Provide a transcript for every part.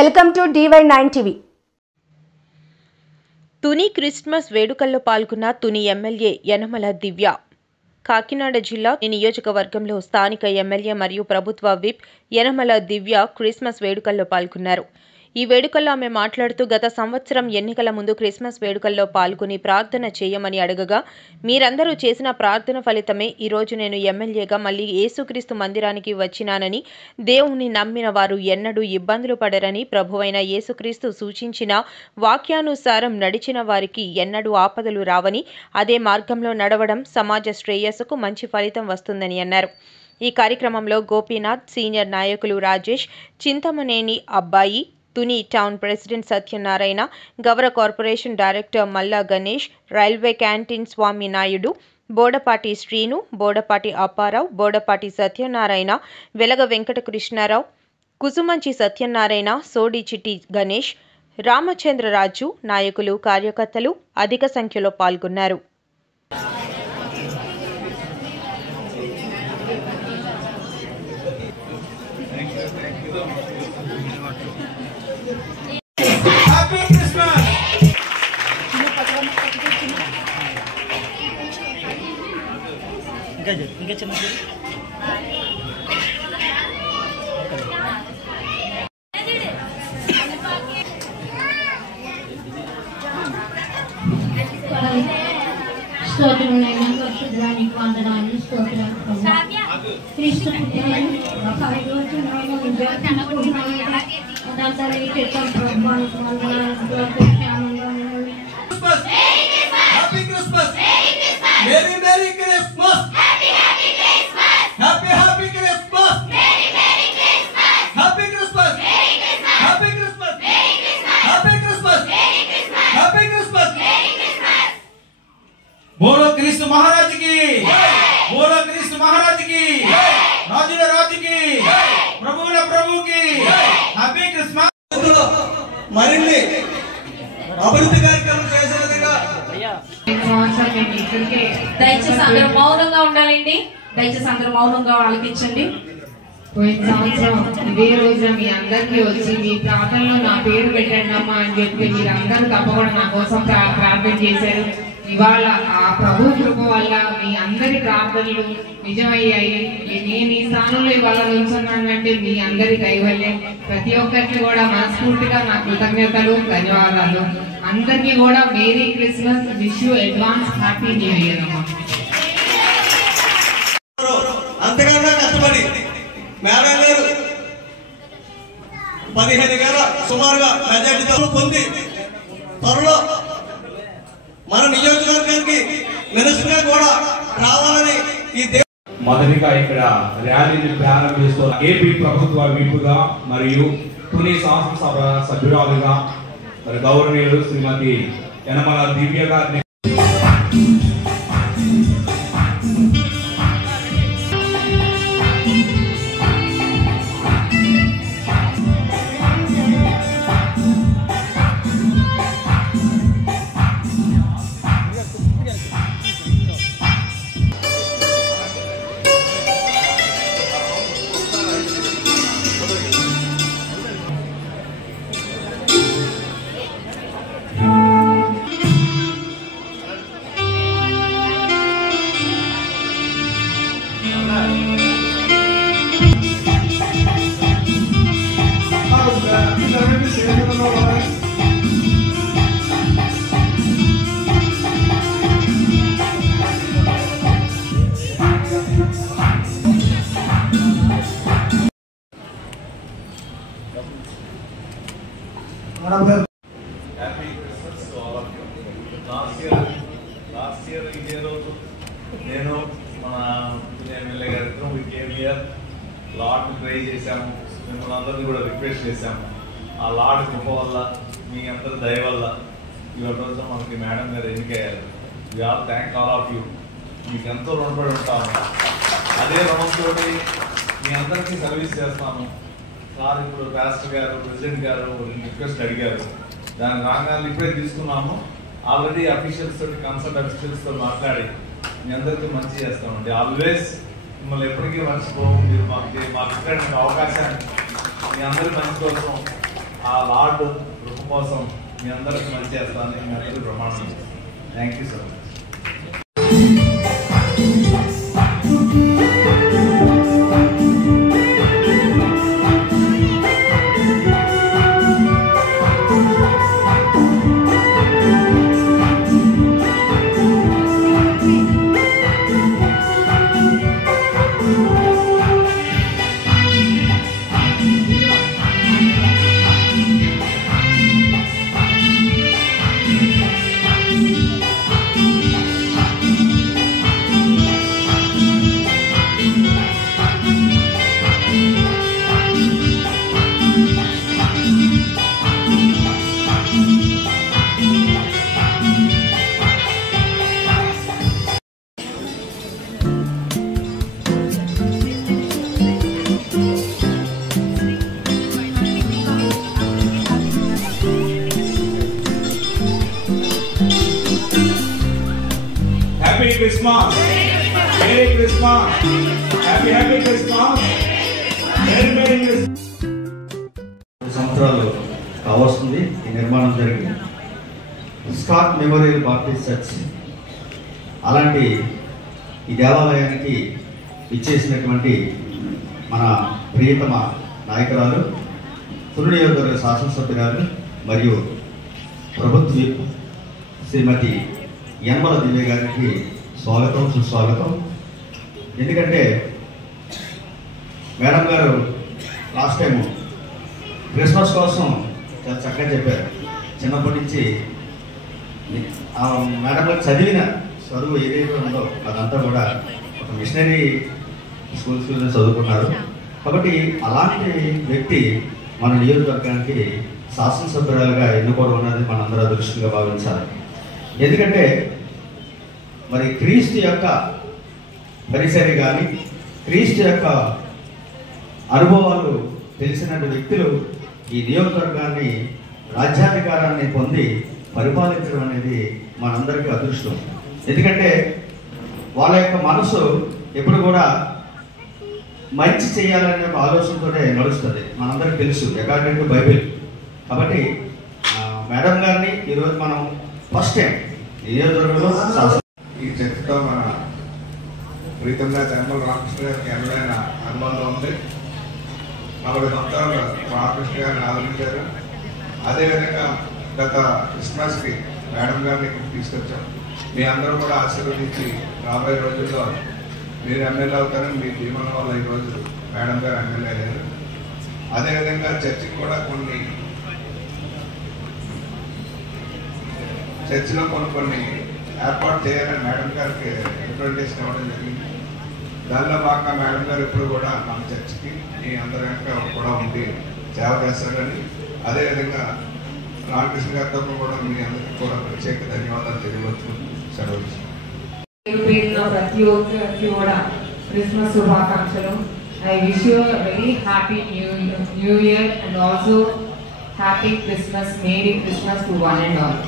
Welcome to DY9 TV. Tuni Christmas వేడుకల్లో పాల్గొన్న Tuni MLA Yanamala దివ్య. కాకినాడ జిల్లా నియోజకవర్గంలో స్థానిక ఎమ్మెల్యే మరియు ప్రభుత్వ విప్ యనమల దివ్య క్రిస్మస్ వేడుకల్లో పాల్గొన్నారు. ఈ వేడుకల్లో ఆమె మాట్లాడుతూ గత సంవత్సరం ఎన్నికల ముందు క్రిస్మస్ వేడుకల్లో పాల్గొని ప్రార్థన చేయమని అడగగా మీరందరూ చేసిన ప్రార్థన ఫలితమే ఈరోజు నేను ఎమ్మెల్యేగా మళ్ళీ యేసుక్రీస్తు మందిరానికి వచ్చినానని, దేవుని నమ్మిన వారు ఎన్నడూ ఇబ్బందులు పడరని, ప్రభువైన యేసుక్రీస్తు సూచించిన వాక్యానుసారం నడిచిన వారికి ఎన్నడూ ఆపదలు రావని, అదే మార్గంలో నడవడం సమాజ శ్రేయస్సుకు మంచి ఫలితం వస్తుందని అన్నారు. ఈ కార్యక్రమంలో గోపీనాథ్, సీనియర్ నాయకులు రాజేష్, చింతమనేని అబ్బాయి, తుని టౌన్ ప్రెసిడెంట్ సత్యనారాయణ, గౌర కార్పొరేషన్ డైరెక్టర్ మల్లా గణేష్, రైల్వే క్యాంటీన్ స్వామి నాయుడు, బోడపాటి శ్రీను, బోడపాటి అప్పారావు, బోడపాటి సత్యనారాయణ, వెలగ వెంకట కృష్ణారావు, కుసుమంచి సత్యనారాయణ, సోడి చిట్టి గణేష్, రామచంద్రరాజు, నాయకులు, కార్యకర్తలు అధిక సంఖ్యలో పాల్గొన్నారు. ఇంకా చిన్న స్తోత్రములైన పరిశుద్ధానికి వందనాలు. స్తోత్రాలు క్రీస్తు बोलो क्रिस्त महाराज की, बोलो क्रिस्त महाराज की, राजुల రాజు की, ప్రభువుల ప్రభు की, హ్యాపీ క్రిస్మస్. మరిన్ని అభివృద్ధి కార్యక్రమం చేసే విధంగా దయచేసి అందరూ మౌనంగా ఉండాలండి. దయచేసి అందరూ మౌనంగా ఆలకించండి. పోయిన సంవత్సరం ఇదే రోజున మీ అందరికీ వచ్చి మీ ప్రార్థనలో నా పేరు పెట్టండి అమ్మా అని చెప్పి మీరందరూ తప్పకుండా నా కోసం ప్రార్థన చేశారు. ఇవాళ ఆ ప్రభు కృప వల్ల మీ అందరి ప్రార్థనలు నిజమయ్యాయి. నేను ఈ స్థానంలో ఇవాళ నిల్చున్నానంటే మీ అందరి దైవల్యం. ప్రతి ఒక్కరికి కూడా మనస్ఫూర్తిగా నా కృతజ్ఞతలు, ధన్యవాదాలు. అందరికీ కూడా merry Christmas, wish you advance happy new year అమ్మా. అంతకన్నా కష్టపడి మేడం గారు 15,000 సుమారుగా మెజార్టీతో పొంది త్వరలో మన నియోజకవర్గానికి మినిస్టర్గా కూడా రావాలని ఈ మొదటిగా ఇక్కడ ర్యాలీని ప్రారంభిస్తూ ఏపీ ప్రభుత్వ విపుగా మరియు తుని శాసనసభ సభ్యురాలుగా మరి గౌరవనీయులు శ్రీమతి యనమల దివ్య గారిని Happy Christmas to all of you. Last year ఇదే రోజు నేను మన ఎమ్మెల్యే గారితో we came here, లార్డ్ ప్రే చేశాము, మిమ్మల్ని అందరినీ కూడా రిక్వెస్ట్ చేశాము. ఆ లార్డ్ కృప వల్ల, మీ అందరి దయ వల్ల ఇవాళ రోజు మనకి మేడం గారు ఎన్నికయ్యారు. We all thank all of you. మీకు ఎంతో రుణపడి ఉంటాము. అదే రుణంతో మీ అందరికీ సర్వీస్ చేస్తాము. సార్ ఇప్పుడు పాస్టర్ గారు, ప్రెసిడెంట్ గారు రిక్వెస్ట్ అడిగారు, దాని రాగాన్ని ఇప్పుడే తీసుకున్నాము. ఆల్రెడీ అఫీషియల్స్ తోటి, కన్సల్ట్ అఫీషియల్స్ తో మాట్లాడి మీ అందరికీ మంచి చేస్తామండి. ఆల్వేస్ మిమ్మల్ని ఎప్పటికీ మర్చిపోము. మీరు మాకు ఇచ్చిన అవకాశాన్ని మీ అందరి మంచి కోసం ఆ లార్డ్ కృప కోసం మీ అందరికి మంచి చేస్తానని మీ అందరికీ ప్రమాణం చేస్తాను. Thank you so much. Happy Christmas! Merry Christmas! Happy Christmas! Merry Christmas! సంవత్సరాలు కావస్తుంది ఈ నిర్మాణం జరిగింది. స్కాట్ మెమోరియల్ బాప్టిస్ట్ చర్చ్ అలాంటి ఈ దేవాలయానికి ఇచ్చేసినటువంటి మన ప్రియతమ నాయకురాలు తుని నియోజకవర్గ శాసనసభ్యురాలు మరియు ప్రభుత్వ విప్ శ్రీమతి యనమల దివ్య గారికి స్వాగతం సుస్వాగతం. ఎందుకంటే మేడం గారు లాస్ట్ టైము క్రిస్మస్ కోసం చాలా చక్కగా చెప్పారు. చిన్నప్పటి నుంచి మేడం గారు చదివిన చదువు ఏదైతే ఉందో అదంతా కూడా ఒక మిషనరీ స్కూల్స్లో చదువుకున్నారు. కాబట్టి అలాంటి వ్యక్తి మన నియోజకవర్గానికి శాసనసభ్యురాలుగా ఎన్నుకోవడం అనేది మనందరూ అదృష్టంగా భావించాలి. ఎందుకంటే మరి క్రీస్తు యొక్క పరిసరి కానీ క్రీస్తు యొక్క అనుభవాలు తెలిసిన వ్యక్తులు ఈ నియోజకవర్గాన్ని రాజ్యాధికారాన్ని పొంది పరిపాలించడం అనేది మనందరికీ అదృష్టం. ఎందుకంటే వాళ్ళ యొక్క మనసు ఎప్పుడు కూడా మంచి చేయాలనే ఒక ఆలోచనతోనే నడుస్తుంది. మనందరికీ తెలుసు అకార్డింగ్ టు బైబిల్. కాబట్టి మేడం గారిని ఈరోజు మనం ఫస్ట్ టైం నియోజకవర్గంలో ఈ చర్చతో మన ప్రీతంగా జన్మల రామకృష్ణ గారికి ఎన్నడైన అనుబంధం ఉంది. 40 సంవత్సరాలు రామకృష్ణ గారిని ఆదరించారు. అదేవిధంగా గత క్రిస్మస్కి మేడం గారిని ఇక్కడ తీసుకొచ్చాం. మీ అందరూ కూడా ఆశీర్వదించి రాబోయే రోజుల్లో మీరు ఎమ్మెల్యే అవుతారని మీ దీవెన వల్ల ఈరోజు మేడం గారు ఎమ్మెల్యే అయ్యారు. అదేవిధంగా చర్చికి కూడా చర్చిలో కొన్ని ఏర్పాటు చేయాలని మేడం గారికి రిప్రజెంటేషన్ ఇవ్వడం జరిగింది. దానిలో భాగంగా మేడం గారు ఇప్పుడు కూడా మన చర్చికి మీ అందరి వెనక కూడా ఉండి సేవ చేస్తారని, అదేవిధంగా రామకృష్ణ గారితో కూడా మీ అందరికీ కూడా ప్రత్యేక ధన్యవాదాలు తెలియవచ్చు. సెలవు. ప్రతి ఒక్కరికి కూడా క్రిస్మస్ శుభాకాంక్షలు. I wish you very happy new year and also happy Christmas, merry Christmas to one and all.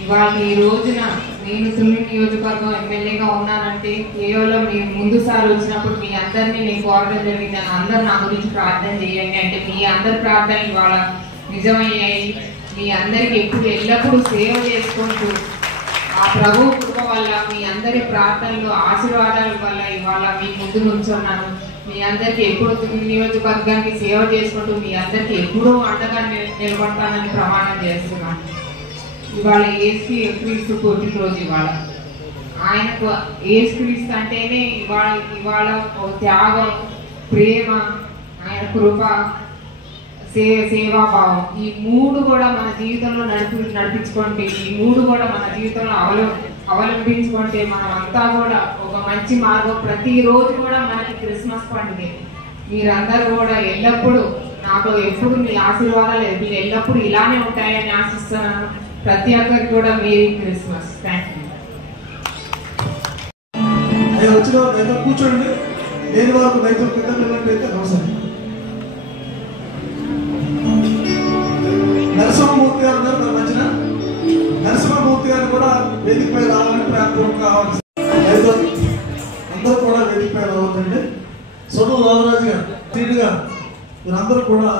ఇవాళ ఈ రోజున నేను తుని నియోజకవర్గం ఎమ్మెల్యేగా ఉన్నానంటే కేవలం నేను ముందుసారి వచ్చినప్పుడు మీ అందరినీ నేను కోరడం జరిగింది. అందరూ నా గురించి ప్రార్థన చేయండి అంటే మీ అందరి ప్రార్థన ఇవాళ నిజమయ్యాయి. మీ అందరికి ఎల్లప్పుడూ సేవ చేసుకుంటూ ఆ ప్రభు కృప వల్ల మీ అందరి ప్రార్థనలు ఆశీర్వాదాల వల్ల ఇవాళ మీ ముందు నుంచున్నాను. మీ అందరికి ఎప్పుడు నియోజకవర్గానికి సేవ చేసుకుంటూ మీ అందరికి ఎప్పుడూ అండగా నిలబడతానని ప్రమాణం చేస్తున్నాను. ఇవాళ యేసుక్రీస్తు పుట్టినరోజు. ఇవాళ ఆయనకు యేసుక్రీస్తు అంటేనే ఇవాళ త్యాగం, ప్రేమ, ఆయన కృప, సేవాభావం, ఈ మూడు కూడా మన జీవితంలో నడిపించుకుంటే, ఈ మూడు కూడా మన జీవితంలో అవలంబించుకుంటే మనం అంతా కూడా ఒక మంచి మార్గం. ప్రతిరోజు కూడా మనకి క్రిస్మస్ పండుగ. మీరందరూ కూడా ఎల్లప్పుడూ నాకు ఎప్పుడు మీ ఆశీర్వాదాలు ఎల్లప్పుడూ ఇలానే ఉంటాయని ఆశిస్తున్నాను. ప్రతి ఒక్కరికి కూడా మేరీ క్రిస్మస్. Thank you. వచ్చిన రైతులు కూర్చోండి. లేని వారికి రైతులు పెద్దలైతే అవసరం. నరసింహమూర్తి గారు ఉన్నారు మధ్యన. నరసింహమూర్తి గారు కూడా వేదికపై రావాలని ప్రాంతం కావాలి. అందరూ కూడా వేదికపై రావద్దండి. సొంత రామరాజు గారు, శ్రీని గారు, వీరందరూ కూడా